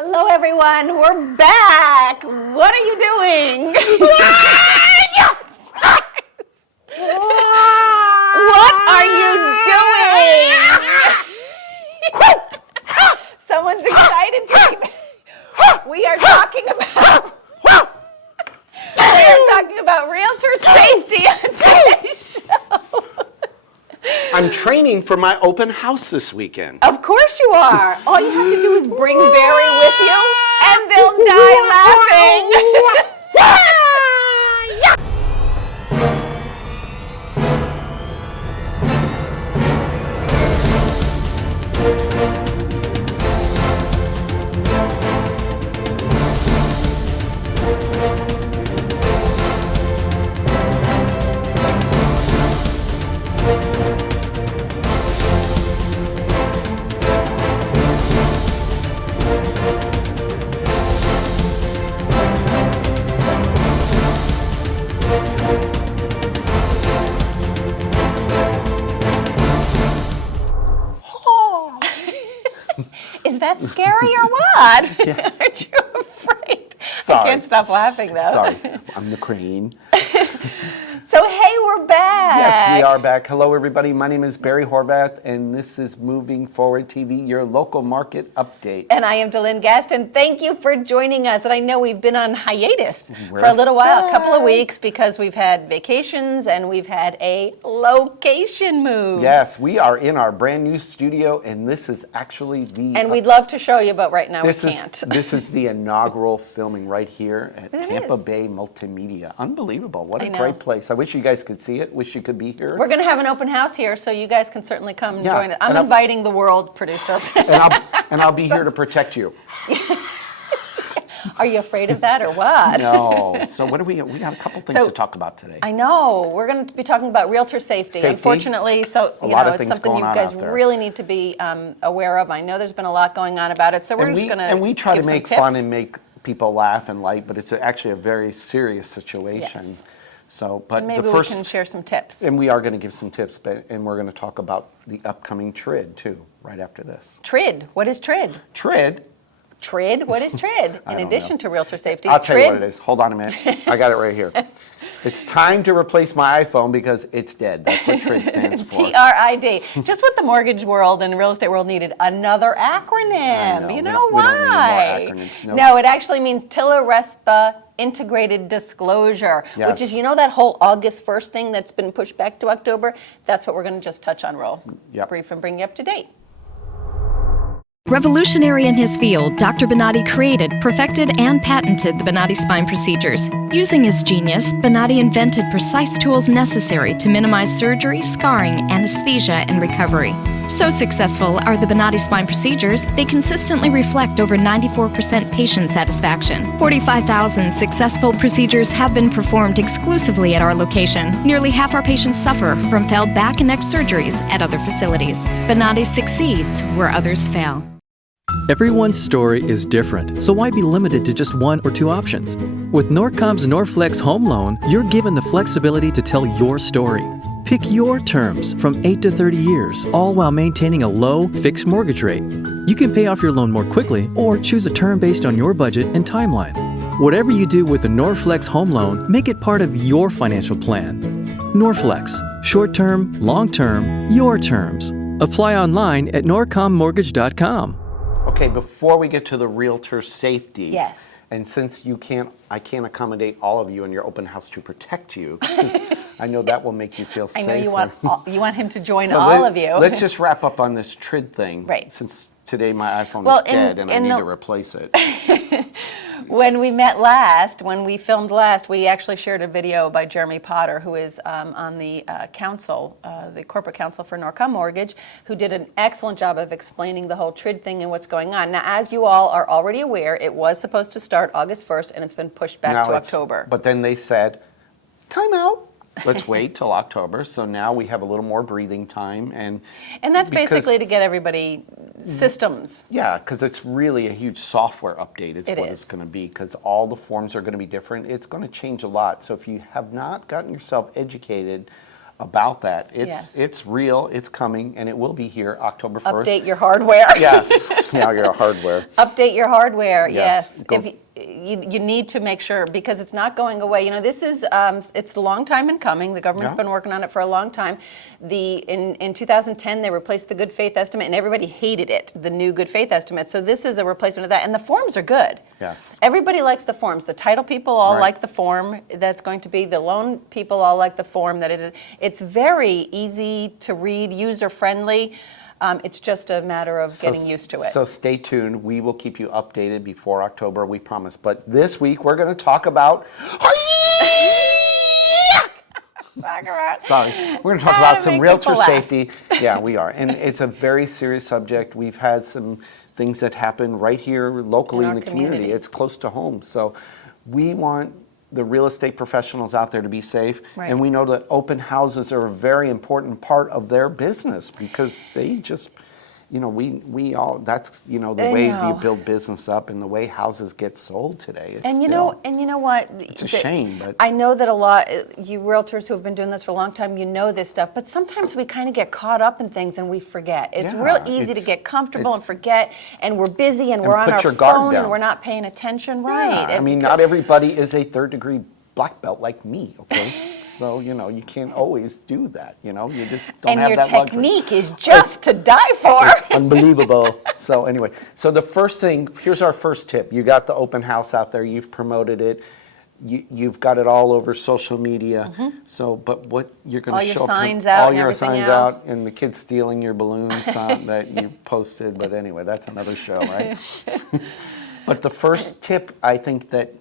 Hello, everyone. We're back. What are you doing? What are you doing? Someone's excited to We are talking about realtor safety on today's show. I'm training for my open house this weekend. Of course you are. All you have to do is bring Barry with you, and they'll die laughing. Is that scary or what? Yeah. Aren't you afraid? Sorry. I can't stop laughing, though. Sorry, I'm the crane. So, hey, we're back. Yes, we are back. Hello, everybody. My name is Barry Horvath, and this is Moving Forward TV, your local market update. And I am DeLynn Guest, and thank you for joining us. And I know we've been on hiatus for a little while, a couple of weeks, because we've had vacations and we've had a location move. Yes, we are in our brand new studio, and this is actually the... And we'd love to show you, but right now we can't. This is the inaugural filming right here at Tampa Bay Multimedia. Unbelievable. What a great place. I wish you guys could see it. Wish you could be here. We're going to have an open house here, so you guys can certainly come and join it. I'm inviting the world, producer. and I'll be here to protect you. Are you afraid of that or what? No. So what do we got a couple things to talk about today. I know. We're going to be talking about realtor safety. Unfortunately, so it's something you guys really need to be aware of. I know there's been a lot going on about it, so we're just going to And we try to make fun and make people laugh and light, but it's actually a very serious situation. Yes. So, but maybe we can share some tips. And we are going to give some tips, and we're going to talk about the upcoming TRID too, right after this. TRID? What is TRID? TRID? TRID? What is TRID? In addition to realtor safety, I'll tell you what it is. Hold on a minute. I got it right here. It's time to replace my iPhone because it's dead. That's what TRID stands for. TRID. Just what the mortgage world and the real estate world needed. Another acronym. You know why? We don't need more acronyms. No, it actually means TILA RESPA Integrated Disclosure, which is, that whole August 1st thing that's been pushed back to October. That's what we're going to just touch on real brief and bring you up to date. Revolutionary in his field, Dr. Bonatti created, perfected, and patented the Bonatti spine procedures. Using his genius, Bonatti invented precise tools necessary to minimize surgery, scarring, anesthesia, and recovery. So successful are the Bonatti spine procedures, they consistently reflect over 94% patient satisfaction. 45,000 successful procedures have been performed exclusively at our location. Nearly half our patients suffer from failed back and neck surgeries at other facilities. Bonatti succeeds where others fail. Everyone's story is different, so why be limited to just one or two options? With Norcom's Norflex Home Loan, you're given the flexibility to tell your story. Pick your terms from 8 to 30 years, all while maintaining a low, fixed mortgage rate. You can pay off your loan more quickly or choose a term based on your budget and timeline. Whatever you do with the Norflex Home Loan, make it part of your financial plan. Norflex, short-term, long-term, your terms. Apply online at norcommortgage.com. Okay, before we get to the realtor safety, and since I can't accommodate all of you in your open house to protect you, because I know that will make you feel safer. I know you want him to join all of you. Let's just wrap up on this TRID thing, since today my iPhone is dead and I need to replace it. When we filmed last, we actually shared a video by Jeremy Potter, who is on the council, the corporate council for Norcom Mortgage, who did an excellent job of explaining the whole TRID thing and what's going on. Now, as you all are already aware, it was supposed to start August 1st, and it's been pushed back to October. But then they said, time out. Let's wait till October. So now we have a little more breathing time. And that's basically to get everybody systems. Yeah, because it's really a huge software update. It's what it's going to be, because all the forms are going to be different. It's going to change a lot. So if you have not gotten yourself educated about that. Yes. It's real, it's coming, and it will be here October 1st. Update your hardware. Yes, yeah, your hardware. Update your hardware, Yes. yes. Go- If you need to make sure, because it's not going away. You know, this is, it's a long time in coming. The government's Yeah. been working on it for a long time. In 2010, they replaced the good faith estimate, and everybody hated it, the new good faith estimate. So this is a replacement of that, and the forms are good. Yes. Everybody likes the forms. The title people all Right. like the form that's going to be. The loan people all like the form that it is. It's very easy to read, user-friendly. It's just a matter of getting used to it. So stay tuned. We will keep you updated before October, we promise. But this week, we're going to talk about... Sorry. We're going to talk about some make realtor people laugh. safety. Yeah, we are. And it's a very serious subject. We've had some things that happen right here locally In in our the community. community. It's close to home. So we want the real estate professionals out there to be safe. Right. And we know that open houses are a very important part of their business because they just... You know, we all, that's, you know, the I way know. you build business up and the way houses get sold today. It's And you still- know what? It's a shame, but- I know that a lot, you realtors who have been doing this for a long time, you know this stuff, but sometimes we kind of get caught up in things and we forget. It's Yeah, real easy to it's- get comfortable and it's- forget, and we're busy and we're on put our your guard phone down. and we're not paying attention, Yeah, right? I And mean, not everybody is a third-degree black belt like me, okay? So, you know, you can't always do that, you know? You just don't and have your that luxury. technique is just to die for. It's unbelievable. So anyway, so the first thing, here's our first tip. You got the open house out there. You've promoted it. You've got it all over social media. So, but what you're going All to your show up to- signs out all and your everything signs else. out, and the kids stealing your balloons that you posted. But anyway, that's another show, right? But the first tip I think that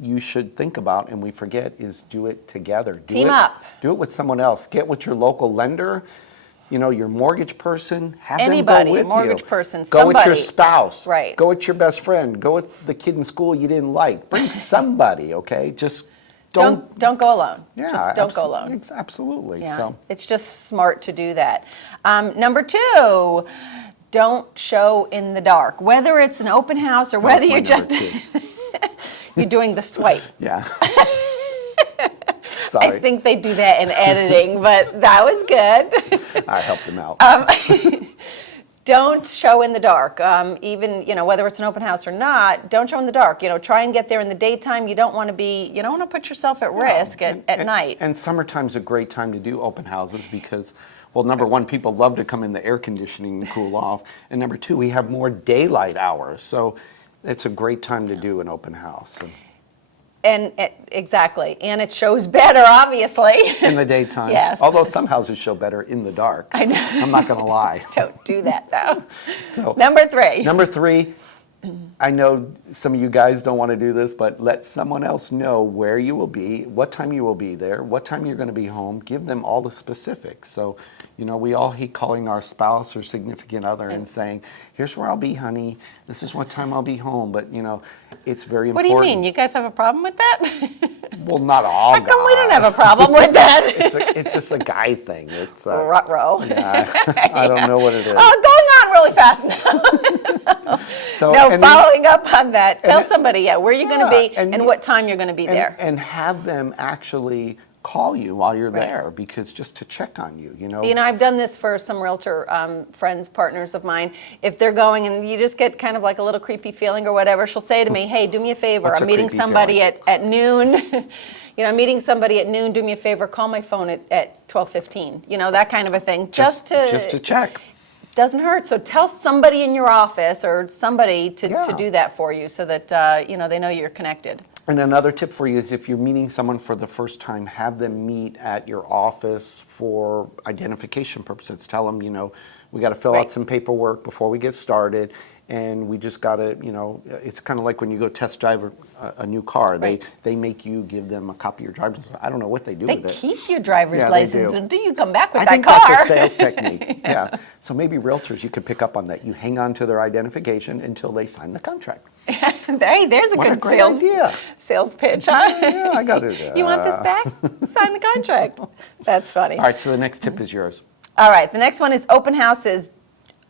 you should think about, and we forget, is do it together. Team up. Do it with someone else. Get with your local lender, you know, your mortgage person. Have Anybody, them go with mortgage you. person, Go with your somebody. spouse. Right. Go with your best friend. Go with the kid in school you didn't like. Bring somebody, okay? Just don't. Don't go alone. Yeah, Just don't go alone. Absolutely. Yeah, So it's just smart to do that. Number 2, don't show in the dark. Whether it's an open house or that whether was my you're just number 2. you're doing the swipe. Yeah. I Sorry, think they do that in editing, but that was good. I helped him out. Don't show in the dark. Even, you know, whether it's an open house or not, don't show in the dark. You know, try and get there in the daytime. You don't want to put yourself at risk at night. And summertime's a great time to do open houses because, well, number one, people love to come in the air conditioning and cool off. And number two, we have more daylight hours. So it's a great time to do an open house. Exactly. And it shows better, obviously. In the daytime. Yes. Although some houses show better in the dark. I know. I'm not going to lie. Don't do that, though. So, Number 3. Number 3, I know some of you guys don't want to do this, but let someone else know where you will be, what time you will be there, what time you're going to be home. Give them all the specifics. So, you know, we all hate calling our spouse or significant other and saying, here's where I'll be, honey. This is what time I'll be home. But, you know, it's very What important. do you mean? You guys have a problem with that? Well, not all How come we don't guys. have a problem with that? It's just a guy thing. It's Ruh-roh. yeah, I don't know what it is. Oh, going on really fast. So, No, and then- following up on that, tell then- somebody, where you're going to Yeah, be and and you- what time you're going to be there. and have them actually call you while you're there, because just to check on you, you know. You know, I've done this for some realtor friends, partners of mine. If they're going and you just get kind of like a little creepy feeling or whatever, she'll say to me, hey, do me a favor. What's I'm a meeting creepy somebody feeling? at noon. You know, I'm meeting somebody at noon. Do me a favor. Call my phone at 12:15. You know, that kind of a thing. Just to check. doesn't hurt. So tell somebody in your office or somebody to Yeah. do that for you so that, you know, they know you're connected. And another tip for you is if you're meeting someone for the first time, have them meet at your office for identification purposes. Tell them, you know, we got to fill Right. out some paperwork before we get started, and we just got to, you know, it's kind of like when you go test drive a new car. Right. They make you give them a copy of your driver's license. I don't know what they do They with it. keep your driver's Yeah, they license do. until you come back with I that think car. that's a sales technique. Yeah. So maybe realtors, you could pick up on that. You hang on to their identification until they sign the contract. Hey, there's a What a good great sales idea. sales pitch, huh? Yeah, I got it. You want this back? Sign the contract. That's funny. All right, so the next tip is yours. All right, the next one is open houses.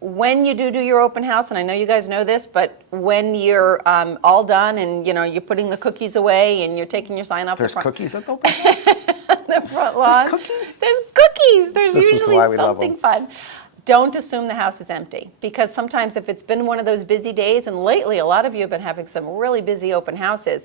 When you do your open house, and I know you guys know this, but when you're all done and you know you're putting the cookies away and you're taking your sign off There's the front, cookies at the open house? the front lawn. cookies? There's cookies. There's This is usually why we love something 'em. fun. Don't assume the house is empty, because sometimes if it's been one of those busy days, and lately a lot of you have been having some really busy open houses,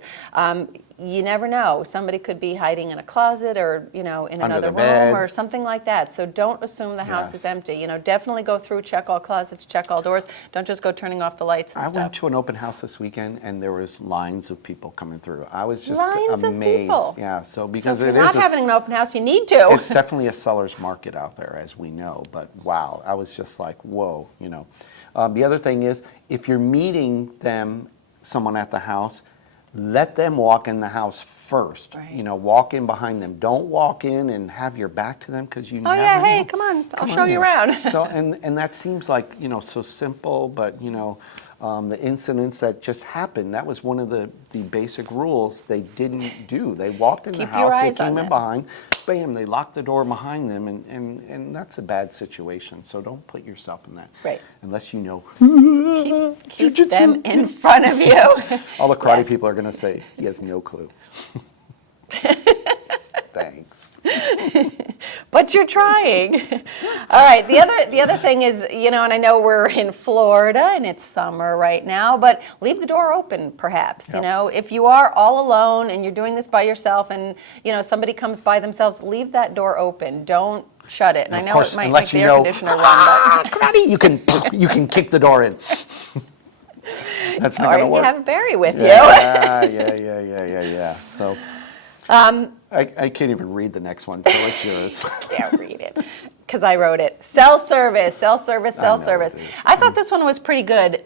you never know. Somebody could be hiding in a closet or, in Under another the room bed. or something like that. So don't assume the house is Yes. empty. Definitely go through, check all closets, check all doors. Don't just go turning off the lights and I stuff. went to an open house this weekend, and there was lines of people coming through. I was just Lines of amazed. people. Yeah, so So because if it you're is not having an open house, you need to. it's definitely a seller's market out there, as we know. But wow, I was just like, whoa, The other thing is, if you're meeting someone at the house, let them walk in the house first. Right. Walk in behind them. Don't walk in and have your back to them, because you Oh, never yeah, know. hey, come on, I'll show you in. around. So and that seems like so simple, but the incidents that just happened, that was one of the basic rules they didn't do. They walked in the Keep your house, they eyes on came in it. behind, bam, they locked the door behind them, and that's a bad situation. So don't put yourself in that. Right. Unless you know. Keep Jujitsu. them in front of you. All the karate Yeah. people are going to say, he has no clue. Thanks. But you're trying. All right. The other thing is, and I know we're in Florida and it's summer right now, but leave the door open, perhaps. Yep. If you are all alone and you're doing this by yourself, and somebody comes by themselves, leave that door open. Don't shut it. And I Of know course, it might make unless the you air know, conditioner run, karate, you can kick the door in. That's but not or going to you work. have a berry with you. Yeah. So I can't even read the next one, so it's yours. Can't read it because I wrote it. Cell service, cell service, cell know service. it is. I thought this one was pretty good.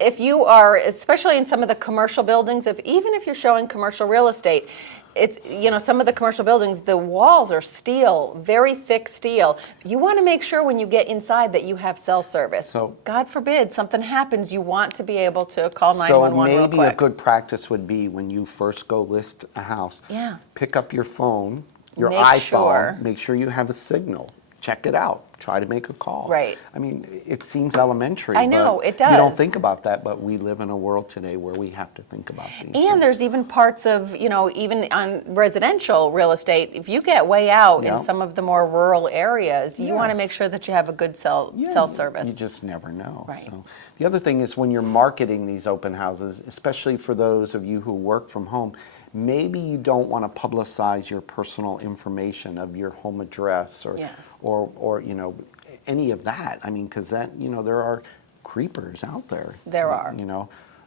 If you are, especially in some of the commercial buildings, even if you're showing commercial real estate, it's some of the commercial buildings, the walls are steel, very thick steel. You want to make sure when you get inside that you have cell service. So- God forbid something happens, you want to be able to call So 911 real maybe quick. a good practice would be, when you first go list a house, Yeah. pick up your phone, your Make iPhone, sure. make sure you have a signal. Check it out. Try to make a call. Right. I mean, it seems elementary. I know, but it You don't does. think about that, but we live in a world today where we have to think about these And things. there's even parts of, even on residential real estate, if you get way out Yeah. in some of the more rural areas, you want to Yes. make sure that you have a good cell service. You just never know. Right. So the other thing is, when you're marketing these open houses, especially for those of you who work from home, maybe you don't want to publicize your personal information of your home address or Yes. or any of that. I mean, because that there are creepers out there. There are.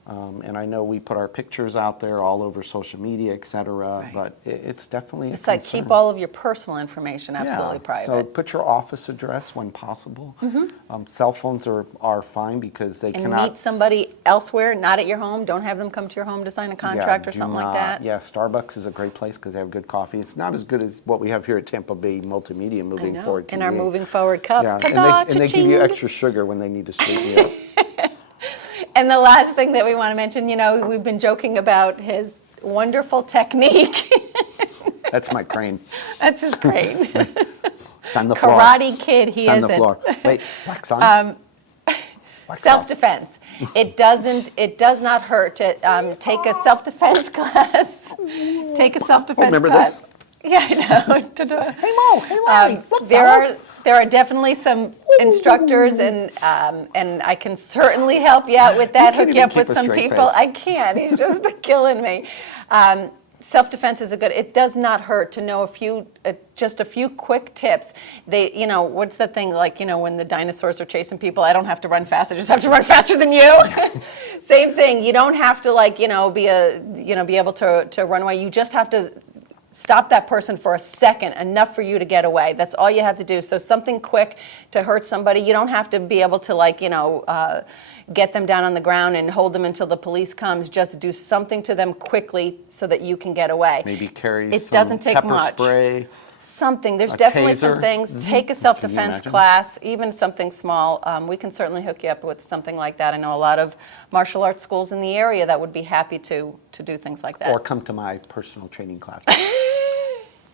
And I know we put our pictures out there all over social media, et cetera, Right. but it's definitely It's a like concern. keep all of your personal information absolutely Yeah, private. so put your office address when possible. Cell phones are fine because they and cannot. meet somebody elsewhere, not at your home. Don't have them come to your home to sign a contract or do something like not- that. Yeah, Starbucks is a great place because they have good coffee. It's not as good as what we have here at Tampa Bay Multimedia I Moving know. Forward. And our TV. moving forward cups. Yeah, Ta-da, and they give you cha-ching. extra sugar when they need to sweeten you up. And the last thing that we want to mention, we've been joking about his wonderful technique. That's my crane. That's his crane. It's on the floor. Karate Kid, he It's on isn't. the floor. Wait, wax on. Wax off. Self-defense. It does not hurt to take a self-defense class. Take a self-defense remember class. this? Yeah, I know. Ta-da. Hey Mo, hey Larry, look, There fellas. are definitely some instructors, and I can certainly help you out with that. You can't Hook you even up with keep a some straight people. face. I can't. He's just killing me. Self-defense is it does not hurt to know just a few quick tips. What's that thing like, when the dinosaurs are chasing people, I don't have to run fast, I just have to run faster than you. Same thing. You don't have to be able to run away. You just have to stop that person for a second, enough for you to get away. That's all you have to do. So something quick to hurt somebody. You don't have to be able to get them down on the ground and hold them until the police comes. Just do something to them quickly so that you can get away. Maybe carry It some doesn't take pepper much. spray. Something. There's A definitely some taser. things. Zzz. Take a Can you self-defense imagine? class, even something small. We can certainly hook you up with something like that. I know a lot of martial arts schools in the area that would be happy to do things like that. Or come to my personal training class.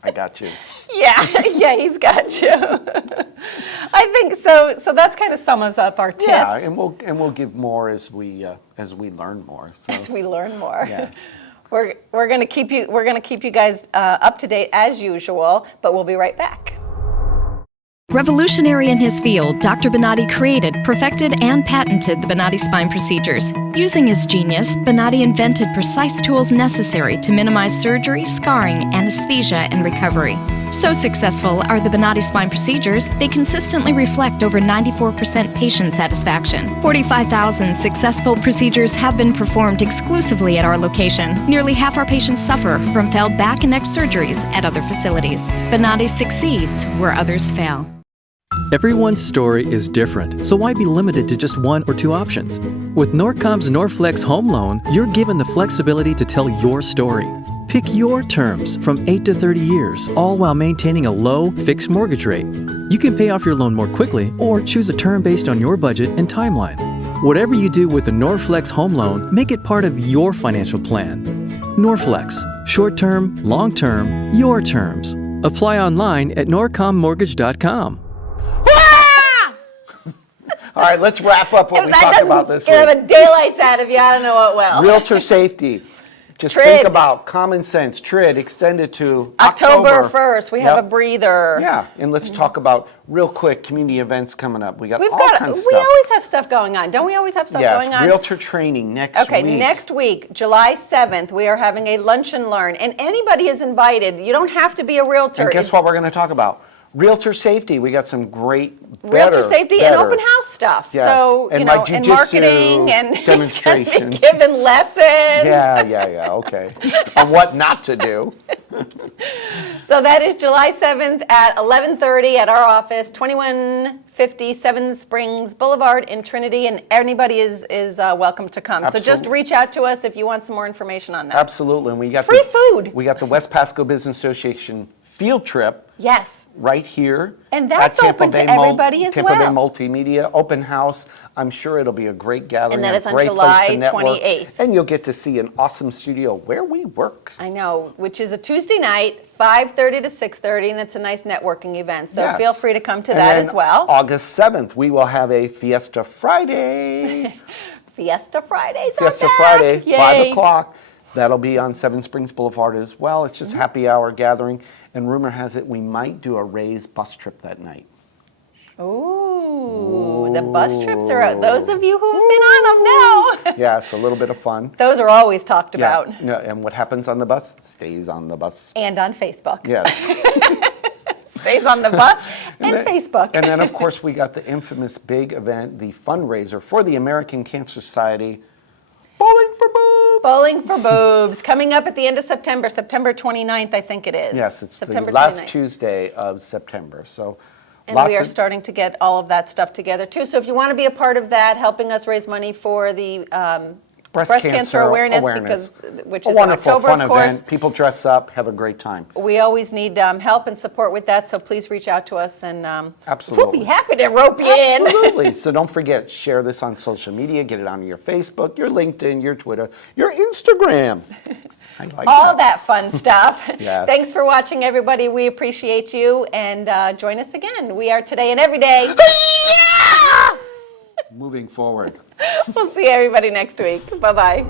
I got you. Yeah, he's got you. I think so. So that's kind of sums up our tips Yeah, and we'll give more as we learn more. So. as we learn more. Yes. We're going to keep you guys up to date as usual, but we'll be right back. Revolutionary in his field, Dr. Bonatti created, perfected, and patented the Bonatti spine procedures. Using his genius, Bonatti invented precise tools necessary to minimize surgery, scarring, anesthesia, and recovery. So successful are the Bonatti spine procedures, they consistently reflect over 94% patient satisfaction. 45,000 successful procedures have been performed exclusively at our location. Nearly half our patients suffer from failed back and neck surgeries at other facilities. Bonatti succeeds where others fail. Everyone's story is different, so why be limited to just one or two options? With Norcom's Norflex Home Loan, you're given the flexibility to tell your story. Pick your terms from 8 to 30 years, all while maintaining a low, fixed mortgage rate. You can pay off your loan more quickly or choose a term based on your budget and timeline. Whatever you do with the Norflex Home Loan, make it part of your financial plan. Norflex, short-term, long-term, your terms. Apply online at norcommortgage.com. All right, let's wrap up what If we that talked doesn't about this scare week. the daylights out of you, I don't know what will. Realtor safety. Just TRID. think about common sense. TRID extended to October 1st, we have Yep. a breather. Yeah, and let's talk about real quick community events coming up. We got We've all got, kinds of we stuff. always have stuff going on. Don't we always have stuff Yes, going on? realtor training next Okay, week. next week, July 7th, we are having a lunch and learn, and anybody is invited. You don't have to be a realtor. And guess It's what we're going to talk about? Realtor safety. We got some great, better, realtor safety better. and open house stuff. Yes, So, and you my know, and jujitsu marketing and demonstration. giving lessons. Yeah, okay. On what not to do. So that is July 7th at 11:30 at our office, 2157 Springs Boulevard in Trinity, and anybody is welcome to come. So just Absolutely. reach out to us if you want some more information on that. Absolutely. And we got Free food. We got the West Pasco Business Association field trip Yes. right here. And that's at Tampa open to Bay everybody as Tampa Bay well. Multimedia open house. I'm sure it'll be a great gathering. And that a is on great July place to network. 28th. And you'll get to see an awesome studio where we work. I know, which is a Tuesday night, 5:30 to 6:30, and it's a nice networking event. So Yes. feel free to come to And that then as well. August 7th, we will have a Fiesta Friday. Fiesta Fridays Fiesta are back. Friday, Yay. 5 o'clock. That'll be on Seven Springs Boulevard as well. It's just happy hour gathering. And rumor has it we might do a raised bus trip that night. Ooh, the bus trips are out. Those of you who have been on them know. Yes, a little bit of fun. Those are always talked Yeah. about. No, and what happens on the bus stays on the bus. And on Facebook. Yes. Stays on the bus and then- Facebook. And then, of course, we got the infamous big event, the fundraiser for the American Cancer Society, Bowling for Boobs. Bowling for Boobs, coming up at the end of September, September 29th, I think it is. Yes, it's September the last 29th. Tuesday of September. So And lots we are of, starting to get all of that stuff together too. So if you want to be a part of that, helping us raise money for the breast cancer awareness, because which a is wonderful, in October, fun of course. event. People dress up, have a great time. We always need help and support with that, so please reach out to us, and Absolutely. we'll be happy to rope you in. Absolutely. So don't forget, share this on social media. Get it on your Facebook, your LinkedIn, your Twitter, your Instagram. I like All that fun stuff. Yes. Thanks for watching, everybody. We appreciate you, and join us again. We are Today and Every Day. Moving forward. We'll see everybody next week. Bye-bye.